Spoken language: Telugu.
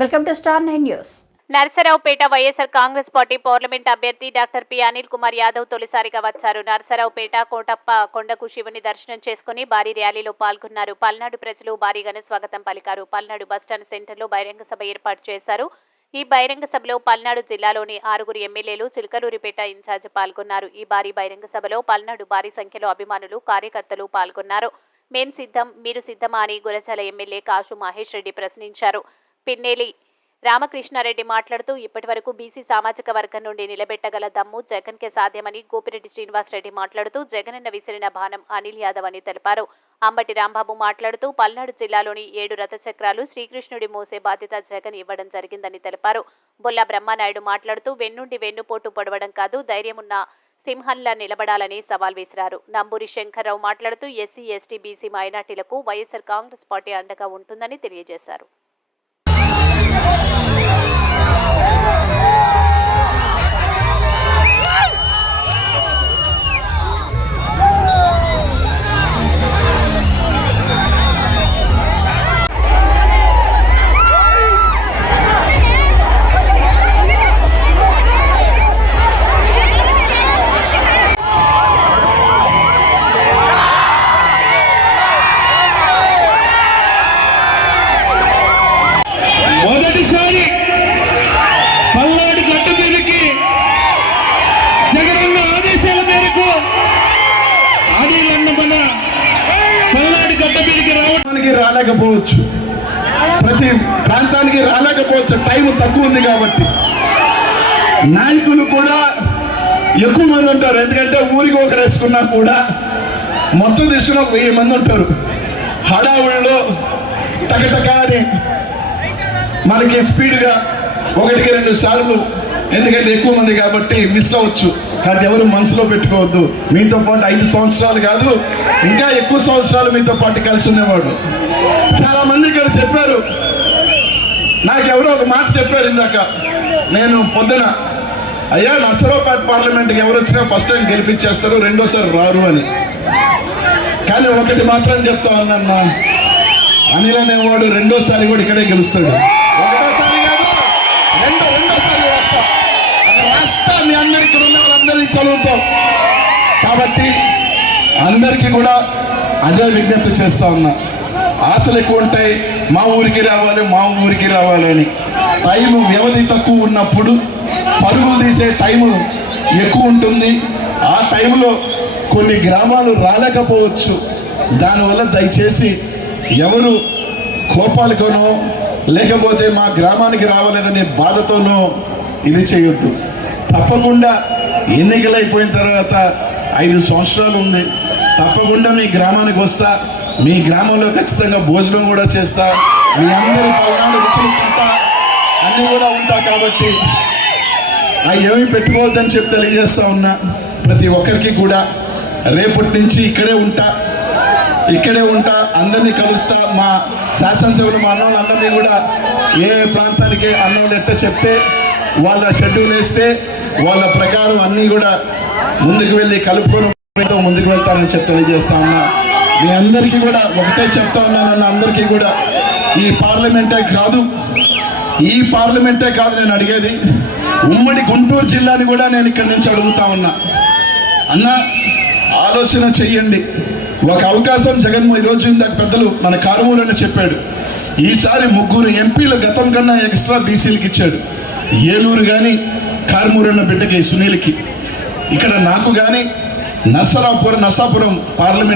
Welcome to star nine news. Narasaraopet YSR Congress party parliament అభ్యర్థి డాక్టర్ పి అనిల్ కుమార్ యాదవ్ తొలిసారిగా వచ్చారు. నరసరావుపేట కోటప్ప కొండకు శివుని దర్శనం చేసుకుని భారీ ర్యాలీలో పాల్గొన్నారు. పల్నాడు ప్రజలు భారీగానే స్వాగతం పలికారు. పల్నాడు బస్టాండ్ సెంటర్లో బహిరంగ సభ ఏర్పాటు చేశారు. ఈ బహిరంగ సభలో పల్నాడు జిల్లాలోని ఆరుగురు ఎమ్మెల్యేలు చిలకలూరిపేట ఇన్ఛార్జ్ పాల్గొన్నారు. ఈ భారీ బహిరంగ సభలో పల్నాడు భారీ సంఖ్యలో అభిమానులు కార్యకర్తలు పాల్గొన్నారు. మేం సిద్ధం మీరు సిద్ధమా అని గురజాల ఎమ్మెల్యే కాశు మహేష్ రెడ్డి ప్రశ్నించారు. పిన్నేలి. రామకృష్ణారెడ్డి మాట్లాడుతూ ఇప్పటివరకు బీసీ సామాజిక వర్గం నుండి నిలబెట్టగల దమ్ము జగన్కే సాధ్యమని గోపిరెడ్డి శ్రీనివాసరెడ్డి మాట్లాడుతూ జగనన్న విసిరిన బాణం అనిల్ యాదవ్ అని తెలిపారు. అంబటి రాంబాబు మాట్లాడుతూ పల్నాడు జిల్లాలోని ఏడు రథచక్రాలు శ్రీకృష్ణుడి మోసే బాధ్యత జగన్ ఇవ్వడం జరిగిందని తెలిపారు. బొల్ల బ్రహ్మనాయుడు మాట్లాడుతూ వెన్నుండి వెన్నుపోటు పొడవడం కాదు ధైర్యమున్న సింహంలా నిలబడాలని సవాల్ విసిరారు. నంబూరి శంకర్రావు మాట్లాడుతూ ఎస్సీ ఎస్టీ బీసీ మైనార్టీలకు వైఎస్సార్ కాంగ్రెస్ పార్టీ అండగా ఉంటుందని తెలియజేశారు. మన పల్నాడు గడ్డ మీదకి రావడానికి రాలేకపోవచ్చు. ప్రతి ప్రాంతానికి రాలేకపోవచ్చు. టైం తక్కువ ఉంది కాబట్టి. నాయకులు కూడా ఎక్కువ మంది ఉంటారు. ఎందుకంటే ఊరికి ఒకరు వేసుకున్నా కూడా మొత్తం తీసుకున్న వెయ్యి మంది ఉంటారు. హడావుడిలో టకటకా అని మనకి స్పీడ్గా ఒకటికి రెండు సార్లు ఎందుకంటే ఎక్కువ మంది కాబట్టి మిస్ అవ్వచ్చు. అది ఎవరు మనసులో పెట్టుకోవద్దు. మీతో పాటు ఐదు సంవత్సరాలు కాదు ఇంకా ఎక్కువ సంవత్సరాలు మీతో పాటు కలిసి ఉండేవాడు. చాలా మంది ఇక్కడ చెప్పారు. నాకు ఎవరో ఒక మాట చెప్పారు ఇందాక. నేను పొద్దున అయ్యా నర్సరావుపేట పార్లమెంట్కి ఎవరు వచ్చినా ఫస్ట్ టైం గెలిపించేస్తారు రెండోసారి రారు అని. కానీ ఒకటి మాత్రం చెప్తా అన్నా అనిల్ అనేవాడు రెండోసారి కూడా ఇక్కడే గెలుస్తాడు. అందరికీ కూడా అదే విజ్ఞప్తి చేస్తా ఉన్నా. ఆశలు ఎక్కువ ఉంటాయి మా ఊరికి రావాలి మా ఊరికి రావాలి అని. టైం వ్యవధి తక్కువ ఉన్నప్పుడు పరుగులు తీసే టైము ఎక్కువ ఉంటుంది. ఆ టైంలో కొన్ని గ్రామాలు రాలేకపోవచ్చు. దానివల్ల దయచేసి ఎవరు కోపాలకునో లేకపోతే మా గ్రామానికి రావలేదనే బాధతోనో ఇది చేయొద్దు. తప్పకుండా ఎన్నికలు అయిపోయిన తర్వాత ఐదు సంవత్సరాలు ఉంది. తప్పకుండా మీ గ్రామానికి వస్తా. మీ గ్రామంలో ఖచ్చితంగా భోజనం కూడా చేస్తా. మీ అందరి పల్నాడు రుచులు తింటా. అన్నీ కూడా ఉంటా కాబట్టి అవి ఏమి పెట్టుకోవద్దని చెప్పి తెలియజేస్తా ఉన్నా. ప్రతి ఒక్కరికి కూడా రేపటి నుంచి ఇక్కడే ఉంటా. ఇక్కడే ఉంటా. అందరినీ కలుస్తా. మా శాసనసభ్యులు మా అన్నోళ్ళు అందరినీ కూడా ఏ ప్రాంతానికి అన్నోళ్ళు ఎట్ట చెప్తే వాళ్ళ షెడ్యూల్ వేస్తే వాళ్ళ ప్రకారం అన్నీ కూడా ముందుకు వెళ్ళి కలుపుకొని ముందుకు వెళ్తానని చెప్పి తెలియజేస్తా ఉన్నా. మీ అందరికీ కూడా ఒకటే చెప్తా ఉన్నానన్న అందరికీ కూడా. ఈ పార్లమెంటే కాదు ఈ పార్లమెంటే కాదు నేను అడిగేది. ఉమ్మడి గుంటూరు జిల్లాని కూడా నేను ఇక్కడి నుంచి అడుగుతా ఉన్నా. అన్న ఆలోచన చెయ్యండి. ఒక అవకాశం జగన్ ఈరోజు ఇందాక పెద్దలు మన కారుమూరు అని చెప్పాడు. ఈసారి ముగ్గురు ఎంపీలు గతం కన్నా ఎక్స్ట్రా బీసీలకి ఇచ్చాడు. ఏలూరు కానీ కారుమూరు అన్న బిడ్డకి సునీల్కి. ఇక్కడ నాకు కానీ నర్సరావుపురం నర్సాపురం పార్లమెంట్